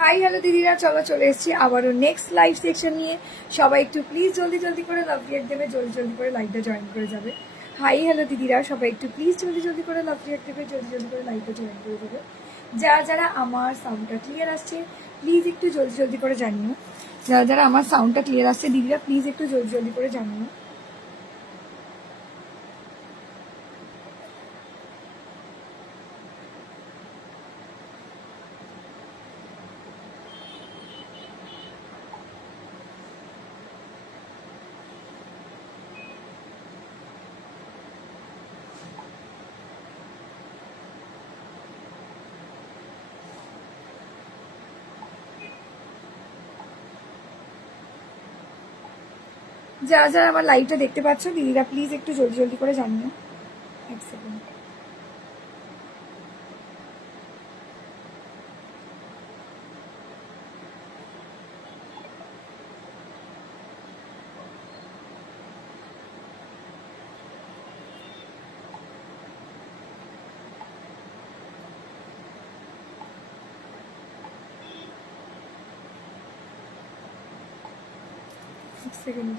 Hi hello দিদিরা, চলো চলে এসেছি আবারও নেক্সট লাইভ সেকশন নিয়ে। সবাই একটু প্লিজ জলদি জলদি করে লাভ রিয়াক্ট দেবে, জলদি জলদি করে লাইভটা জয়েন করে যাবে। হাই হ্যালো দিদিরা, সবাই একটু প্লিজ জলদি জলদি করে লাভ রিয়াক্ট দেবে, জলদি জলদি করে লাইভটা জয়েন করে যাবে। যারা যারা আমার সাউন্ডটা ক্লিয়ার আসছে প্লিজ একটু জলদি জলদি করে জানিও। যারা যারা আমার সাউন্ডটা ক্লিয়ার আসছে দিদিরা প্লিজ একটু জলদি জলদি করে জানিও। যারা যারা আমার লাইভটা দেখতে পাচ্ছ দিদিরা প্লিজ একটু জলদি জলদি করে জানিও। এক সেকেন্ড। এক সেকেন্ড।